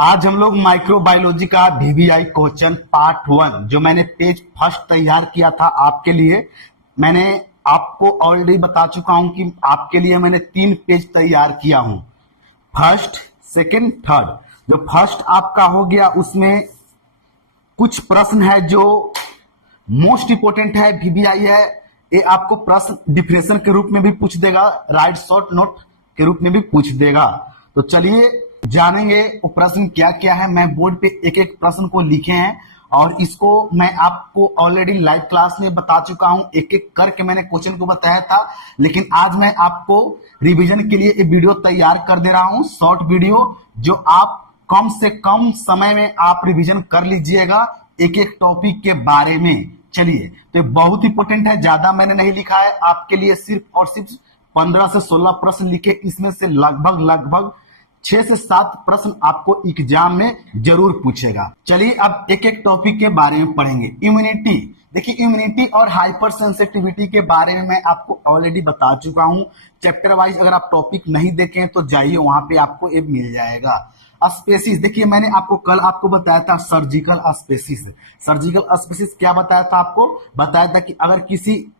आज हम लोग माइक्रोबायोलॉजी का वीवीआई क्वेश्चन पार्ट 1 जो मैंने पेज फर्स्ट तैयार किया था आपके लिए, मैंने आपको ऑलरेडी बता चुका हूं कि आपके लिए मैंने 3 पेज तैयार किया हूं, फर्स्ट, सेकंड, थर्ड। जो फर्स्ट आपका हो गया उसमें कुछ प्रश्न है जो मोस्ट इंपोर्टेंट है, वीवीआई है। ये आपको प्रश्न डिफिनेशन के रूप में भी पूछ देगा, राइट शॉर्ट नोट के रूप में भी पूछ देगा। तो चलिए जानेंगे वो प्रश्न क्या क्या है। मैं बोर्ड पे एक एक प्रश्न को लिखे हैं और इसको मैं आपको ऑलरेडी लाइव क्लास में बता चुका हूं, एक एक करके मैंने क्वेश्चन को बताया था। लेकिन आज मैं आपको रिवीजन के लिए एक वीडियो तैयार कर दे रहा हूं, शॉर्ट वीडियो, जो आप कम से कम समय में आप रिवीजन कर लीजिएगा एक एक टॉपिक के बारे में। चलिए, तो ये बहुत इंपोर्टेंट है, ज्यादा मैंने नहीं लिखा है आपके लिए, सिर्फ और सिर्फ 15 से 16 प्रश्न लिखे। इसमें से लगभग 6 से 7 प्रश्न आपको एग्जाम में जरूर पूछेगा। चलिए अब एक एक टॉपिक के बारे में पढ़ेंगे। इम्यूनिटी, देखिए इम्यूनिटी और हाइपर सेंसिटिविटी के बारे में मैं आपको ऑलरेडी बता चुका हूं चैप्टर वाइज। अगर आप टॉपिक नहीं देखें तो जाइए, वहां पे आपको ये मिल जाएगा। स्पेसिस, देखिए मैंने आपको कल आपको बताया था सर्जिकल स्पेसिस। सर्जिकल स्पेसिस क्या बताया था आपको? बताया था कि अगर किसी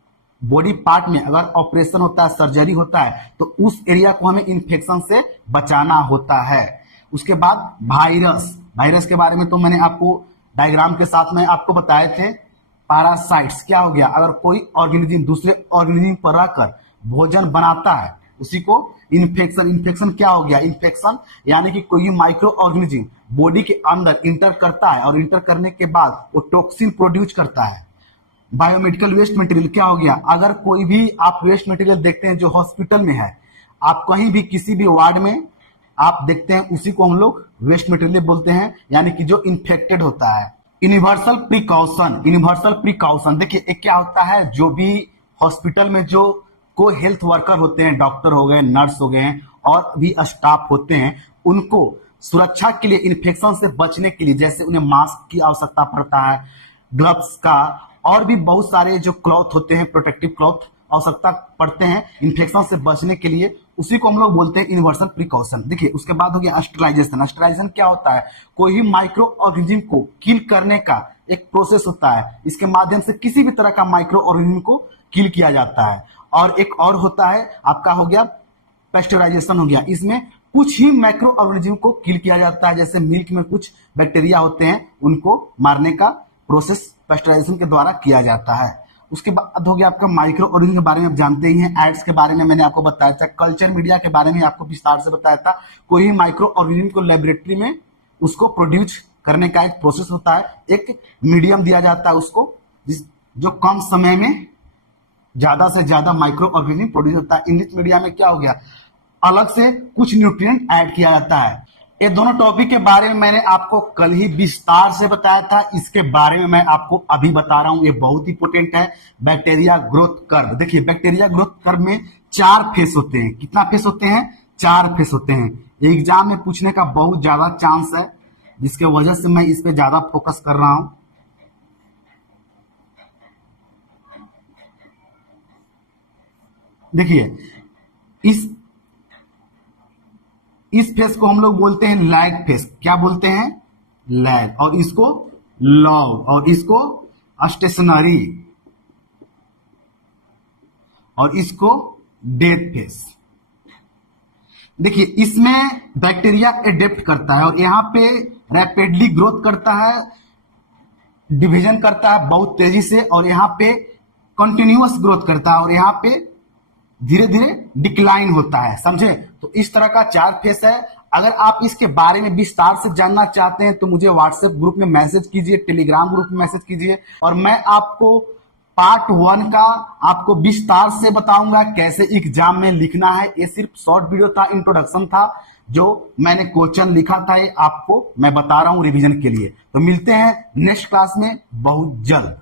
बॉडी पार्ट में अगर ऑपरेशन होता है, सर्जरी होता है, तो उस एरिया को हमें इंफेक्शन से बचाना होता है। उसके बाद वायरस के बारे में तो मैंने आपको डायग्राम के साथ में आपको बताए थे। पैरासाइट्स क्या हो गया? अगर कोई ऑर्गेनिज्म दूसरे ऑर्गेनिज्म पर रहकर भोजन बनाता है उसी को इन्फेक्शन क्या हो गया? इन्फेक्शन यानी कि कोई माइक्रो ऑर्गेनिज्म बॉडी के अंदर इंटर करता है और इंटर करने के बाद वो टॉक्सिन प्रोड्यूस करता है। बायोमेडिकल वेस्ट मटेरियल क्या हो गया? अगर कोई भी आप वेस्ट मटेरियल देखते हैं जो हॉस्पिटल में है, आप कहीं भी किसी भी वार्ड में आप देखते हैं, उसी को हम लोग वेस्ट मटेरियल बोलते हैं, यानी कि जो इन्फेक्टेड होता है। यूनिवर्सल प्रिकॉशन, देखिए एक क्या होता है, जो भी हॉस्पिटल में जो कोई हेल्थ वर्कर होते हैं, डॉक्टर हो गए, नर्स हो गए और भी स्टाफ होते हैं, उनको सुरक्षा के लिए, इन्फेक्शन से बचने के लिए, जैसे उन्हें मास्क की आवश्यकता पड़ता है, ग्लव्स का, और भी बहुत सारे जो क्लॉथ होते हैं, प्रोटेक्टिव क्लॉथ आवश्यकता पड़ते हैं इन्फेक्शन से बचने के लिए, उसी को हम लोग बोलते हैं यूनिवर्सल प्रिकॉशन। देखिए उसके बाद हो गया स्टरलाइजेशन क्या होता है? कोई भी माइक्रो ऑर्गेनिज्म को किल करने का एक प्रोसेस होता है, इसके माध्यम से किसी भी तरह का माइक्रो ऑर्गेनिज्म को किल किया जाता है। और एक और होता है आपका हो गया पेस्चराइजेशन हो गया, इसमें कुछ ही माइक्रो ऑर्गेनिज्म को किल किया जाता है, जैसे मिल्क में कुछ बैक्टीरिया होते हैं, उनको मारने का प्रोसेस पेस्चराइजेशन के द्वारा किया जाता है। उसके बाद हो गया आपका माइक्रो ऑर्गेनिज्म के बारे में आप जानते ही हैं। एड्स के बारे में मैंने आपको बताया था, कल्चर मीडिया के बारे में आपको विस्तार से बताया था। कोई भी माइक्रो ऑर्गेनिज्म को लेबोरेटरी में उसको प्रोड्यूस करने का एक प्रोसेस होता है, एक मीडियम दिया जाता है उसको, जो कम समय में ज्यादा से ज्यादा माइक्रो ऑर्गेनिज्म प्रोड्यूस होता है। इंग्लिश मीडिया में क्या हो गया? अलग से कुछ न्यूट्रिएंट ऐड किया जाता है। ये दोनों टॉपिक के बारे में मैंने आपको कल ही विस्तार से बताया था, इसके बारे में मैं आपको अभी बता रहा हूं, ये बहुत इंपोर्टेंट है। बैक्टीरिया ग्रोथ कर्व, देखिए बैक्टीरिया ग्रोथ कर्व में 4 फेस होते हैं। कितना फेस होते हैं? 4 फेस होते हैं। एग्जाम में पूछने का बहुत ज्यादा चांस है, जिसके वजह से मैं इस पे ज्यादा फोकस कर रहा हूं। देखिए इस फेस को हम लोग बोलते हैं लैग फेस। क्या बोलते हैं? लैग। और इसको लॉग, और इसको स्टेशनरी, और इसको डेथ फेस। देखिए इसमें बैक्टीरिया एडेप्ट करता है और यहां पे रैपिडली ग्रोथ करता है, डिवीजन करता है बहुत तेजी से, और यहां पे कंटिन्यूअस ग्रोथ करता है, और यहां पे धीरे धीरे डिक्लाइन होता है। समझे? तो इस तरह का 4 फेस है। अगर आप इसके बारे में विस्तार से जानना चाहते हैं तो मुझे व्हाट्सएप ग्रुप में मैसेज कीजिए, टेलीग्राम ग्रुप में मैसेज कीजिए, और मैं आपको पार्ट 1 का आपको विस्तार से बताऊंगा कैसे एग्जाम में लिखना है। ये सिर्फ शॉर्ट वीडियो था, इंट्रोडक्शन था, जो मैंने क्वेश्चन लिखा था, ये आपको मैं बता रहा हूं रिवीजन के लिए। तो मिलते हैं नेक्स्ट क्लास में बहुत जल्द।